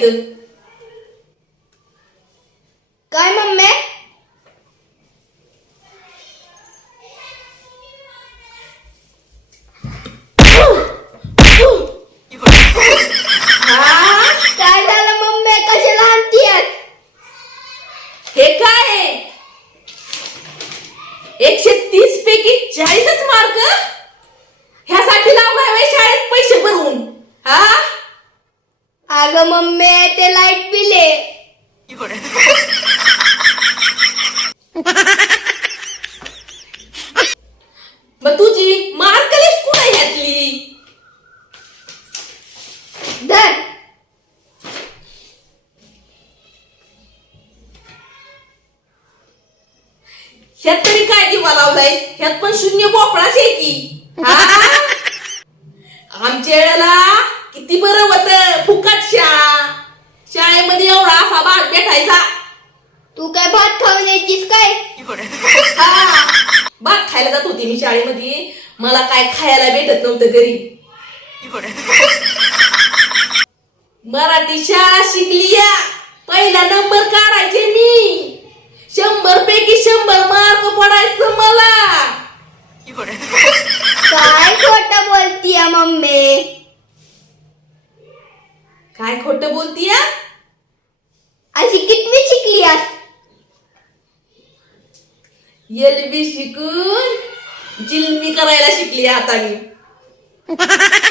इथं काय मम्मी? हा? काय झालं मम्मी? कशाला आणतीयस हे काय आहे? एकशे तीस पैकी चाळीसच मार्क अगं मम्मी ते लाइट बिले मग तुझी मार्क लिस्ट कुठे घातली धर. ह्यात तरी काय दिवा लावलाय? ह्यात पण शून्य पोपळाच आहे की? आमच्या वेळेला किती बरं होत? फुकट शाळा शाळेमध्ये एवढा असा भाग भेटायचा. तू काय भात खाऊन यायचीस काय? हा. भात खायला जात होती मी शाळेमध्ये. मला काय खायला भेटत नव्हतं घरी. मराठी शाळा शिकली या. पहिला नंबर काढायचे मी. शंभर पैकी शंभर मार्क पडायचं मला. काय खोट बोलतीय मम्मी? काय खोट बोलतीय? अशी कितवी शिकलीयास एलबी शिकून जिलबी करायला शिकली आता मी.